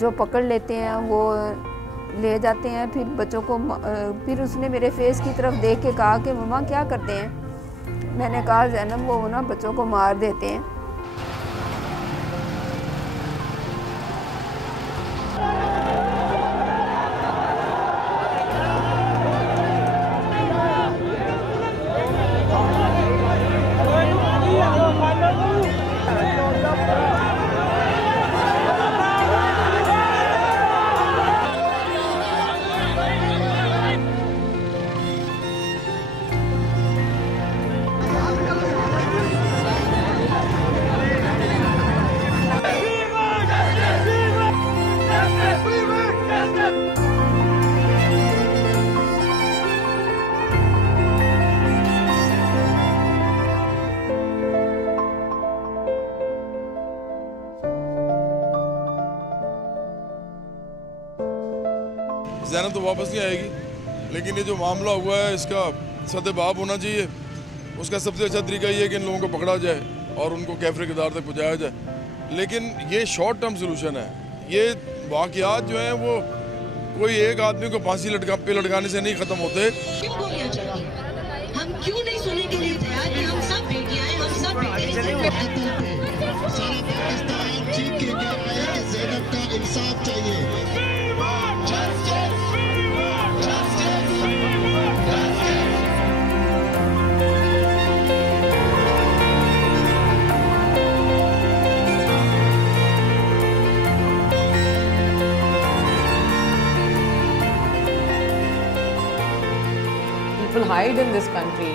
जो पकड़ लेते हैं वो ले जाते हैं। फिर बच्चों को फिर उसने मेरे फेस की तरफ देख के कहा कि मम्मा क्या करते हैं। मैंने कहा ज़ैनब वो ना बच्चों को मार देते हैं। ज़ैनब तो वापस नहीं आएगी, लेकिन ये जो मामला हुआ है इसका सद्देबाब होना चाहिए। उसका सबसे अच्छा तरीका ये है कि इन लोगों को पकड़ा जाए और उनको कैफरे किरदार तक पहुँचाया जाए। लेकिन ये शॉर्ट टर्म सोल्यूशन है। ये वाक़यात जो हैं वो कोई एक आदमी को फांसी लटकाने से नहीं ख़त्म होते। क्यों गोलियां चली? हम क्यों नहीं सुनने के लिए तैयार कि हम सब बेटियां हैं, हम सब बेटे। सारा पाकिस्तान चीख के कह रहा है कि ज़ैनब का इंसाफ चाहिए। People hide in this country.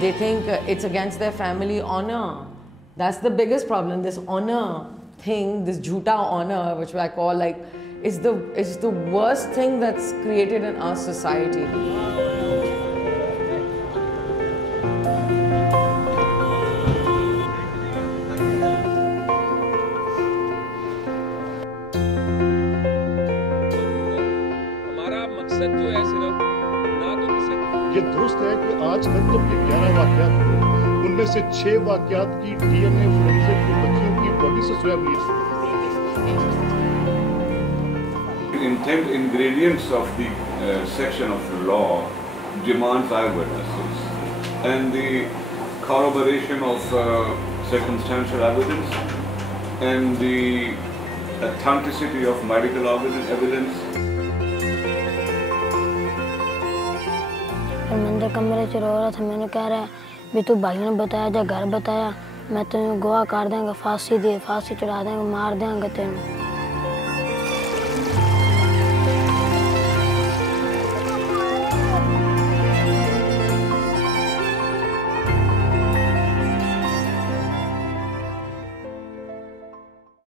They think it's against their family honor. That's the biggest problem. This honor thing, this jhoota honor, which I call like, is the worst thing that's created in our society. हमारा मकसद जो है सिर्फ ये दुरुस्त है कि आज तक जब ये 11 वाक़यात हुए उनमें से 6 वाक़यात की DNA फोरेंसिक की बच्चियों की बॉडी से स्वैब ली। Intent ingredients of the section of the law demands eyewitnesses and the corroboration of circumstantial evidence and the authenticity of medical evidence. अंदर कमरे से रो रहा था। मैंने कह रहा है भी तू भाई ने बताया जा घर बताया, मैं तुम्हें गवाह कर देंगे, फांसी चढ़ा देंगे, मार देंगे तेन।